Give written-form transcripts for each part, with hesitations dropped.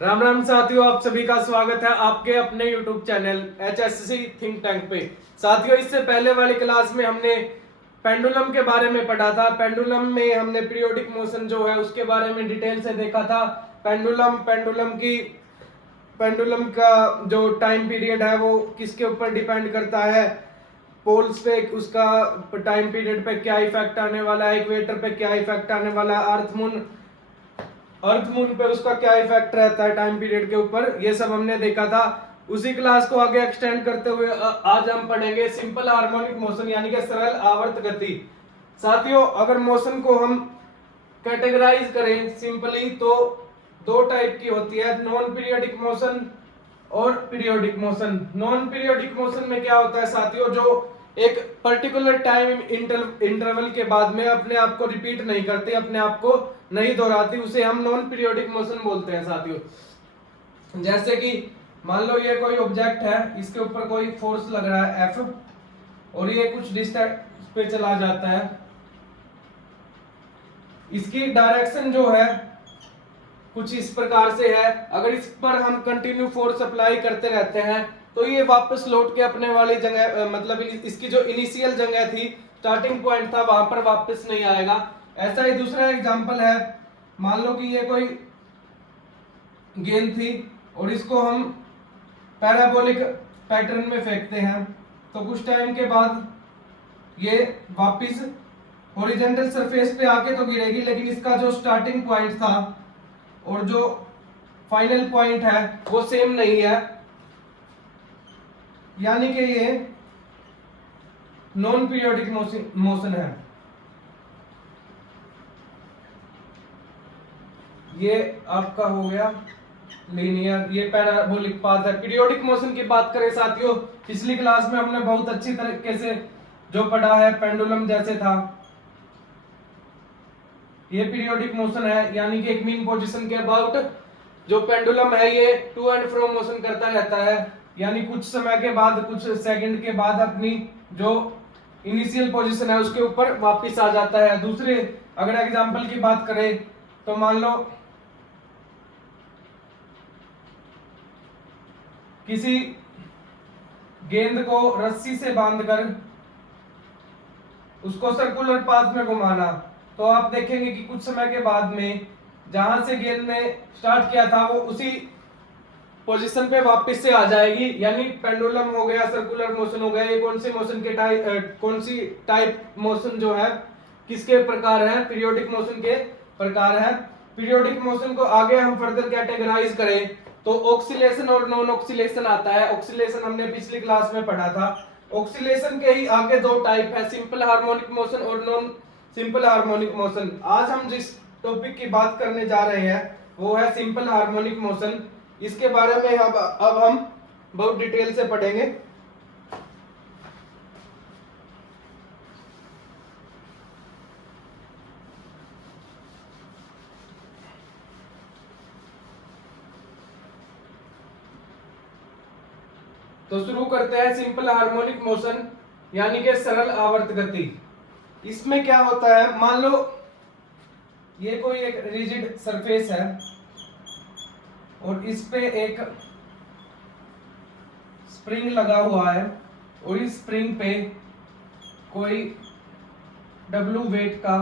राम राम साथियों, आप सभी का स्वागत है आपके अपने YouTube channel HSC think tank पे। साथियों, इससे पहले वाली क्लास में हमने पेंडुलम के बारे में पढ़ा था। पेंडुलम में हमने पीरियोडिक मोशन जो है उसके बारे में डिटेल से देखा था। पेंडुलम का जो टाइम पीरियड है वो किसके ऊपर डिपेंड करता है, पोल्स पे उसका टाइम पीरियड पे क्या इफेक्ट आने वाला है, इक्वेटर पे क्या इफेक्ट आने वाला है, अर्थ मून पे उसका क्या इफेक्ट रहता है टाइम पीरियड के ऊपर, ये सब हमने देखा था। उसी क्लास को आगे एक्सटेंड करते हुए आज हम पढ़ेंगे सिंपल हार्मोनिक मोशन यानी कि सरल आवर्त गति। साथियों, अगर मोशन को हम कैटेगराइज करें सिंपली तो दो टाइप की होती है, नॉन पीरियोडिक मोशन और periodic motion. Non periodic motion में क्या होता है साथियों, जो एक पर्टिकुलर टाइम इंटरवल के बाद में अपने आप को रिपीट नहीं करती, अपने आप को नहीं दोहराती, उसे हम नॉन पीरियोडिक मोशन बोलते हैं साथियों। जैसे कि मान लो ये कोई ऑब्जेक्ट है, इसके ऊपर कोई फोर्स लग रहा है F और ये कुछ डिस्टेंस पे चला जाता है। इसकी डायरेक्शन जो है कुछ इस प्रकार से है। अगर इस पर हम कंटिन्यू फोर्स अप्लाई करते रहते हैं तो ये वापस लौट के अपने वाली जगह, मतलब इसकी जो इनिशियल जगह थी, स्टार्टिंग पॉइंट था, वहां पर वापस नहीं आएगा। ऐसा ही दूसरा एग्जांपल है, मान लो कि ये कोई गेंद थी और इसको हम पैराबोलिक पैटर्न में फेंकते हैं, तो कुछ टाइम के बाद ये वापस हॉरिजॉन्टल सरफेस पे आके तो गिरेगी, लेकिन इसका जो स्टार्टिंग पॉइंट था और जो फाइनल पॉइंट है वो सेम नहीं है, यानी कि ये नॉन पीरियोडिक मोशन है। ये आपका हो गया लीनियर, ये पैराबोलिक पाथ है। पीरियोडिक मोशन की बात करें साथियों, पिछली क्लास में हमने बहुत अच्छी तरीके से जो पढ़ा है, पेंडुलम जैसे था, ये पीरियोडिक मोशन है, यानी कि एक मीन पोजीशन के अबाउट जो पेंडुलम है ये टू एंड फ्रो मोशन करता रहता है, यानी कुछ समय के बाद, कुछ सेकंड के बाद अपनी जो इनिशियल पोजीशन है उसके ऊपर वापस आ जाता है। दूसरे अगर एग्जांपल की बात करें तो मान लो किसी गेंद को रस्सी से बांधकर उसको सर्कुलर पाथ में घुमाना, तो आप देखेंगे कि कुछ समय के बाद में जहां से गेंद ने स्टार्ट किया था वो उसी पोजीशन पे वापस से आ जाएगी, यानी पेंडुलम हो गया, सर्कुलर मोशन हो गया। ये कौन सी मोशन के कौन सी टाइप मोशन जो है किसके प्रकार है, पीरियोडिक मोशन के प्रकार है। पीरियोडिक मोशन को आगे हम फर्दर कैटेगराइज करें तो ऑक्सीलेशन और नॉन ऑक्सीलेशन आता है। ऑक्सीलेशन हमने पिछली क्लास में पढ़ा था। ऑक्सीलेशन के ही आगे दो टाइप है, सिंपल हार्मोनिक मोशन और नॉन सिंपल हार्मोनिक मोशन। आज हम जिस टॉपिक की बात करने जा रहे हैं वो है सिंपल हार्मोनिक मोशन। इसके बारे में अब हम बहुत डिटेल से पढ़ेंगे। तो शुरू करते हैं सिंपल हार्मोनिक मोशन यानी कि सरल आवर्त गति। इसमें क्या होता है, मान लो ये कोई एक रिजिड सरफेस है और इस पे एक स्प्रिंग लगा हुआ है और इस स्प्रिंग पे कोई W वेट का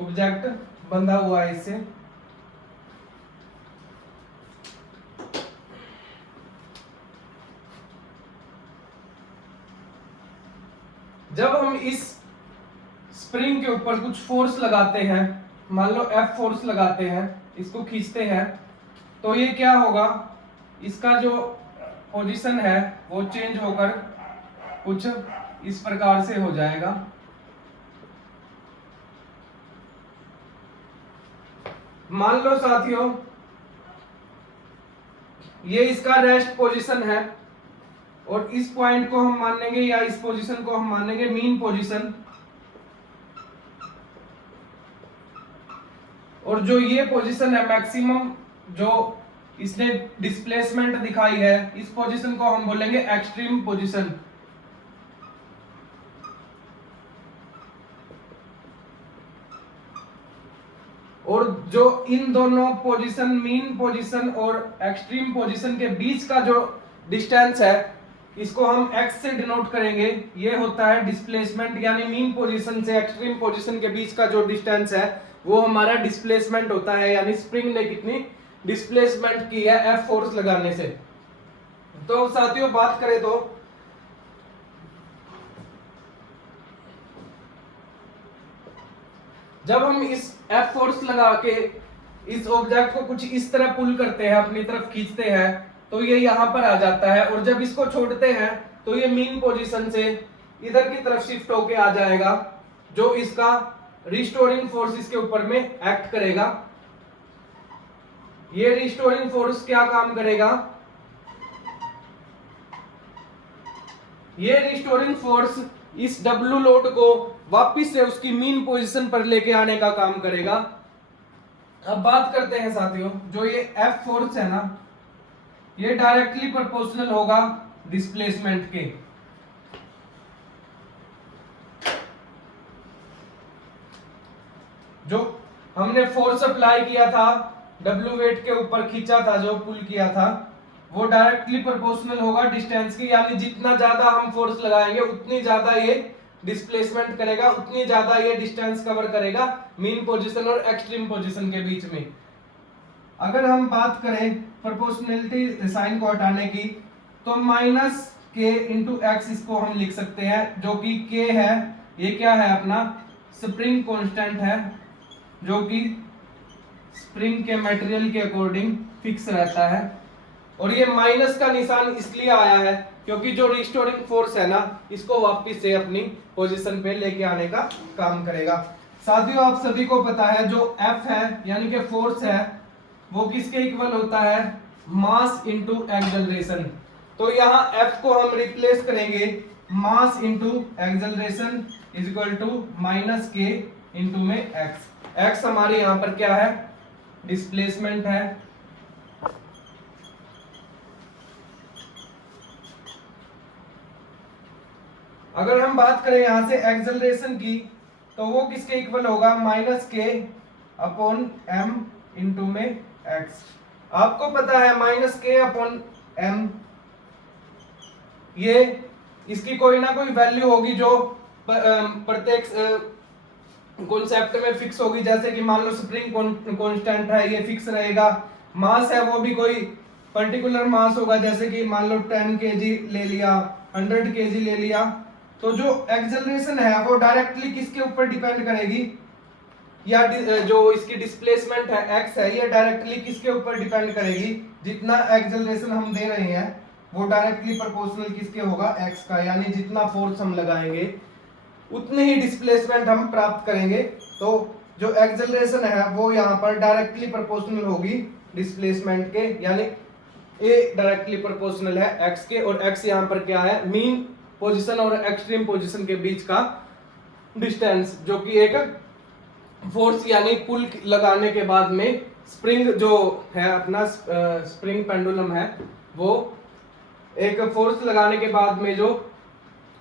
ऑब्जेक्ट बंधा हुआ है इससे। जब हम इस स्प्रिंग के ऊपर कुछ फोर्स लगाते हैं, मान लो F फोर्स लगाते हैं, इसको खींचते हैं, तो ये क्या होगा, इसका जो पोजीशन है वो चेंज होकर कुछ इस प्रकार से हो जाएगा। मान लो साथियों ये इसका रेस्ट पोजीशन है और इस पॉइंट को हम मानेंगे या इस पोजीशन को हम मानेंगे मीन पोजीशन, और जो ये पोजीशन है मैक्सिमम जो इसने डिस्प्लेसमेंट दिखाई है, इस पोजीशन को हम बोलेंगे एक्सट्रीम पोजीशन। और जो इन दोनों पोजीशन, मीन पोजीशन और एक्सट्रीम पोजीशन के बीच का जो डिस्टेंस है, इसको हम x से डिनोट करेंगे। ये होता है डिस्प्लेसमेंट, यानी मीन पोजीशन से एक्सट्रीम पोजीशन के बीच का जो डिस्टेंस है वो हमारा डिस्प्लेसमेंट होता है, यानी स्प्रिंग ने कितनी डिस्प्लेसमेंट की है F फोर्स लगाने से। तो साथियों बात करें तो जब हम इस F फोर्स लगा के इस ऑब्जेक्ट को कुछ इस तरह पुल करते हैं, अपनी तरफ खींचते हैं, तो ये यहां पर आ जाता है, और जब इसको छोड़ते हैं तो ये मीन पोजीशन से इधर की तरफ शिफ्ट होके आ जाएगा, जो इसका रिस्टोरिंग फोर्स इसके ऊपर में एक्ट करेगा। ये रिस्टोरिंग फोर्स क्या काम करेगा? ये रिस्टोरिंग फोर्स इस W लोड को वापिस से उसकी मीन पोजीशन पर लेके आने का काम करेगा। अब बात करते हैं साथियों, जो ये F फोर्स है ना, ये डायरेक्टली प्रोपोर्शनल होगा डिस्प्लेसमेंट के। जो हमने फोर्स अप्लाई किया था, W वेट के ऊपर खींचा था, जो पुल किया था, वो डायरेक्टली प्रोपोर्शनल होगा डिस्टेंस की, यानी जितना ज्यादा हम फोर्स लगाएंगे उतनी ज्यादा ये डिस्प्लेसमेंट करेगा, उतनी ज्यादा ये डिस्टेंस कवर करेगा मीन पोजीशन और एक्सट्रीम पोजीशन के बीच में। अगर हम बात करें प्रोपोर्शनलिटी साइन को हटाने की, तो माइनस के इंटू एक्स इसको हम लिख सकते हैं, जो कि के है, ये क्या है अपना स्प्रिंग कांस्टेंट है, जो कि स्प्रिंग के मटेरियल के अकॉर्डिंग फिक्स रहता है। और ये माइनस का निशान इसलिए आया है क्योंकि जो रिस्टोरिंग फोर्स है ना, इसको वापस से अपनी पोजीशन पे लेके आने का काम करेगा। साथियों आप सभी को पता है जो F है यानी कि फोर्स है, वो किसके इक्वल होता है? Mass into acceleration. तो यहाँ F को हम रिप्लेस करेंगे mass into acceleration is equal to minus k into में x। x हमारे यहाँ पर क्या है? डिस्प्लेसमेंट है। अगर हम बात करें यहां से एक्सेलरेशन की, तो वो किसके इक्वल होगा? माइनस के अपॉन एम इंटू में एक्स। आपको पता है माइनस के अपॉन एम, ये इसकी कोई ना कोई वैल्यू होगी जो प्रत्येक कॉन्सेप्ट में फिक्स होगी। जैसे कि मान लो स्प्रिंग कांस्टेंट है, ये फिक्स रहेगा। मास है वो भी कोई पर्टिकुलर मास होगा, जैसे कि मान लो 10 kg ले लिया, 100 kg ले लिया। तो जो एक्सेलरेशन है वो डायरेक्टली किसके ऊपर डिपेंड करेगी, या जो इसकी डिस्प्लेसमेंट है x है, ये डायरेक्टली किसके ऊपर डिपेंड करेगी? जितना एक्सेलरेशन हम दे रहे हैं वो डायरेक्टली प्रोपोर्शनल किसके होगा? x का। यानी जितना फोर्स हम लगाएंगे उतनी ही डिस्प्लेसमेंट हम प्राप्त करेंगे। तो जो एक्सेलरेशन है वो यहाँ पर डायरेक्टली प्रोपोर्शनल होगी डिस्प्लेसमेंट के, यानी a डायरेक्टली प्रोपोर्शनल है x के, और x यहाँ पर क्या है? मीन पोजीशन और एक्सट्रीम पोजीशन के बीच का डिस्टेंस, जो कि एक फोर्स यानी पुल लगाने के बाद में स्प्रिंग जो है अपना स्प्रिंग पेंडुलम है, वो एक फोर्स लगाने के बाद में जो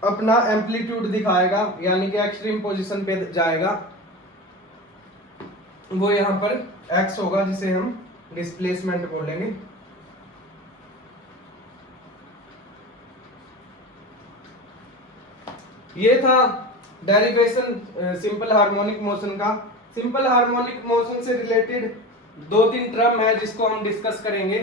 अपना एम्पलीट्यूड दिखाएगा यानी कि एक्सट्रीम पोजीशन पे जाएगा, वो यहाँ पर x होगा, जिसे हम डिस्प्लेसमेंट बोलेंगे। ये था डेरिवेशन सिंपल हार्मोनिक मोशन का। सिंपल हार्मोनिक मोशन से रिलेटेड 2-3 टर्म है जिसको हम डिस्कस करेंगे।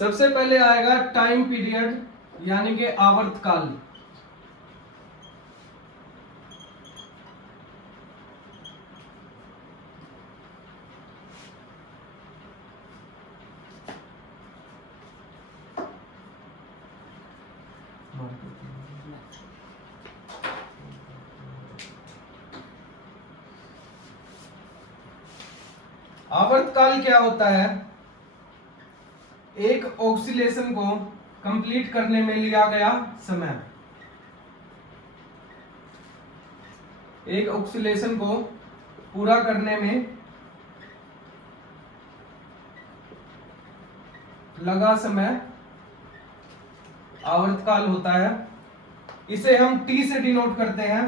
सबसे पहले आएगा टाइम पीरियड यानी कि आवर्तकाल। आवर्तकाल क्या होता है? एक ऑक्सीलेशन को कंप्लीट करने में लिया गया समय। एक ऑक्सीलेशन को पूरा करने में लगा समय आवर्तकाल होता है। इसे हम टी से डिनोट करते हैं,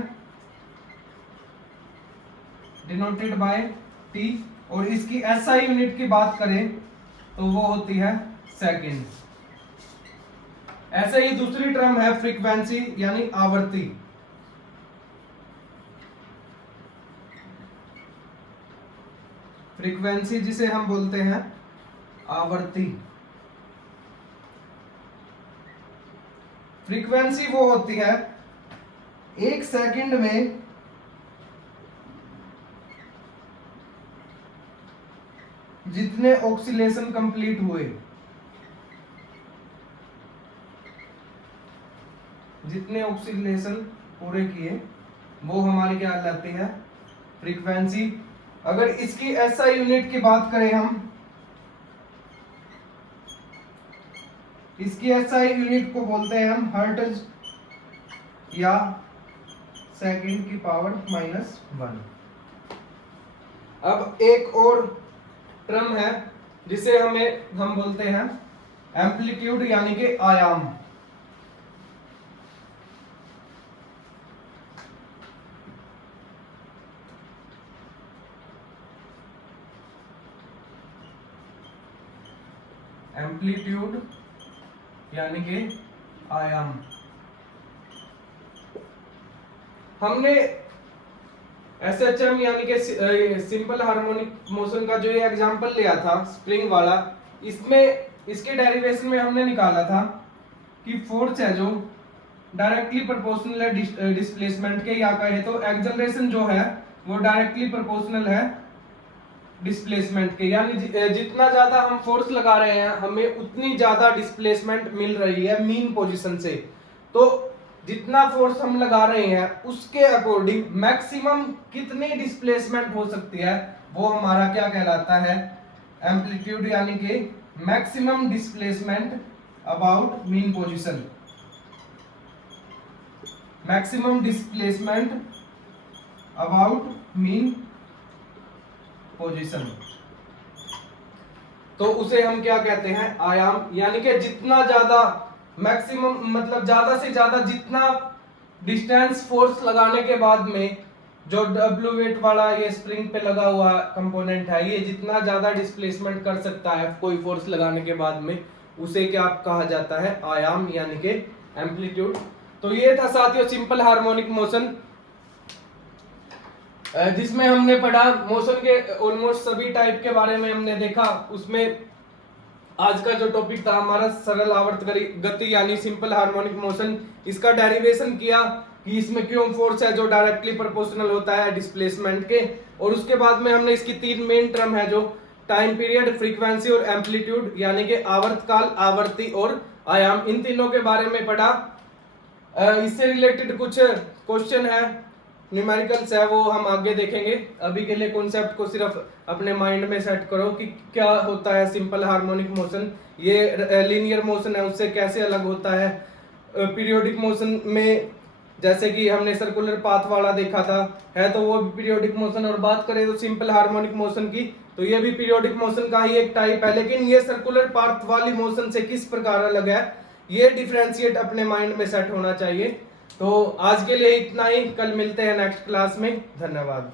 डिनोटेड बाय टी। और इसकी एसआई यूनिट की बात करें तो वो होती है सेकंड। ऐसे ही दूसरी टर्म है फ्रीक्वेंसी यानी आवृत्ति। फ्रीक्वेंसी जिसे हम बोलते हैं आवृत्ति। फ्रीक्वेंसी वो होती है एक सेकंड में जितने ऑक्सीलेशन कंप्लीट हुए, जितने ऑक्सीलेशन पूरे किए, वो हमारी क्या कहलाती है फ्रीक्वेंसी। अगर इसकी एसआई यूनिट की बात करें हम, इसकी एसआई यूनिट को बोलते हैं हम हर्ट्ज या सेकंड की पावर -1। अब एक और टर्म है जिसे हम बोलते हैं एम्पलीट्यूड यानी कि आयाम। एम्पलीट्यूड यानी कि आयाम। हमने एसएचएम यानी कि सिंपल हार्मोनिक मोशन का जो ये एग्जांपल लिया था स्प्रिंग वाला, इसमें इसके डेरिवेशन में हमने निकाला था कि फोर्स है जो डायरेक्टली प्रोपोर्शनल है डिस्प्लेसमेंट के, या कहे तो एक्सेलरेशन जो है वो डायरेक्टली प्रोपोर्शनल है डिस्प्लेसमेंट के। यानी जितना ज्यादा हम फोर्स लगा रहे हैं हमें उतनी ज्यादा डिस्प्लेसमेंट मिल रही है मीन पोजीशन से। तो जितना फोर्स हम लगा रहे हैं उसके अकॉर्डिंग मैक्सिमम कितनी डिस्प्लेसमेंट हो सकती है वो हमारा क्या कहलाता है एम्पलीट्यूड यानी कि maximum displacement about mean position. Maximum displacement about mean position, तो उसे हम क्या कहते हैं आयाम। यानी कि जितना ज्यादा मैक्सिमम मतलब ज्यादा से ज्यादा जितना डिस्टेंस फोर्स लगाने के बाद में जो डब्ल्यू वेट वाला ये स्प्रिंग पे लगा हुआ कंपोनेंट है, ये जितना ज्यादा डिस्प्लेसमेंट कर सकता है कोई फोर्स लगाने के बाद में, उसे क्या कहा जाता है आयाम यानी कि एम्पलीट्यूड। तो ये था साथियों सिंपल हार्मोनिक मोशन, जिसमें हमने पढ़ा मोशन के ऑलमोस्ट सभी टाइप के बारे में हमने देखा। उसमें आज का जो टॉपिक था हमारा सरल आवर्त गति यानी सिंपल हार्मोनिक मोशन, इसका डेरिवेशन किया कि इसमें क्यों फोर्स है जो डायरेक्टली प्रोपोर्शनल होता है डिस्प्लेसमेंट के। और उसके बाद में हमने इसकी तीन मेन टर्म है जो टाइम पीरियड, फ्रीक्वेंसी और एम्पलीट्यूड यानी कि आवर्तकाल, आवर्ती और आयाम, इन तीनों के बारे में पढ़ा। इससे रिलेटेड कुछ क्वेश्चन है, न्यूमेरिकल्स है, वो हम आगे देखेंगे। अभी के लिए कॉन्सेप्ट को सिर्फ अपने माइंड में सेट करो कि क्या होता है सिंपल हार्मोनिक मोशन, ये लीनियर मोशन है उससे कैसे अलग होता है। पीरियोडिक मोशन में जैसे कि हमने सर्कुलर पाथ वाला देखा था, है तो वो भी पीरियोडिक मोशन। और बात करें तो सिंपल हार्मोनिक मोशन की, तो ये भी पीरियोडिक मोशन का ही एक टाइप है, लेकिन ये सर्कुलर पाथ वाली मोशन से किस प्रकार अलग है ये डिफरेंशिएट अपने माइंड में सेट होना चाहिए। तो आज के लिए इतना ही, कल मिलते हैं नेक्स्ट क्लास में। धन्यवाद।